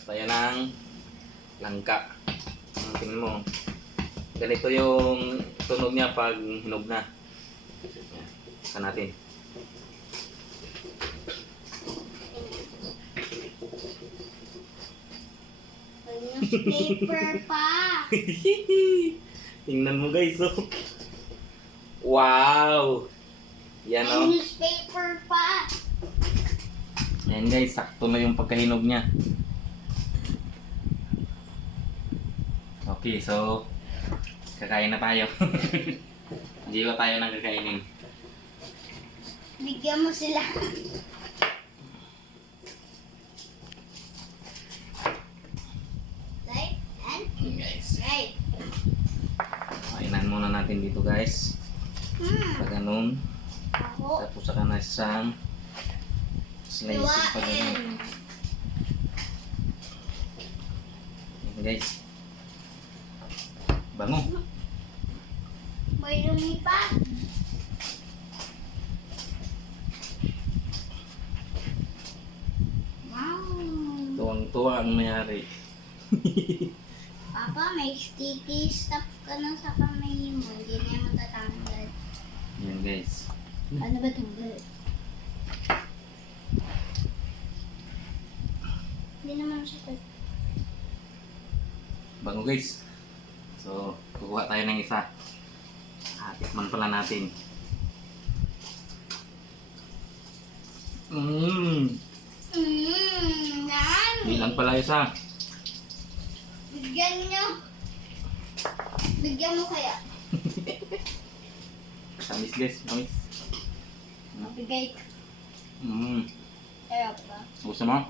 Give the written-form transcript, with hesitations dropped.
Basta yan ang langka. Tingnan mo. Ganito yung tunog niya pag hinog na. Saan natin? Newspaper pa. Tingnan mo guys. Oh. Wow! Yan May oh. newspaper pa. Ayan guys, sakto na yung pagkahinog niya. Okay, so kakain na tayo. Hindi ba tayo nang kakainin? Bigyan mo sila. Right? And? Guys, Right. kainan muna natin dito guys. Pag ganun. Ako. Tapos saka na isang slice pa ganun. Luwain. Ayan guys. Bango. May lumipat. Wow. Tuwang-tuwa ang mayari. Papa, may sticky stuff ka na sa kamay mo. Hindi na yan matatanggal. Ayan guys. Ano ba tanggal? Hindi naman siya. Bango guys. So, kukuha tayo ng isa. Tikman pala natin. Yan. Bilang pala isa. Bigyan nyo. Bigyan mo kaya. Tamis guys, tamis. Mabigay ka. Mmm. Sarap ba? Gusto mo?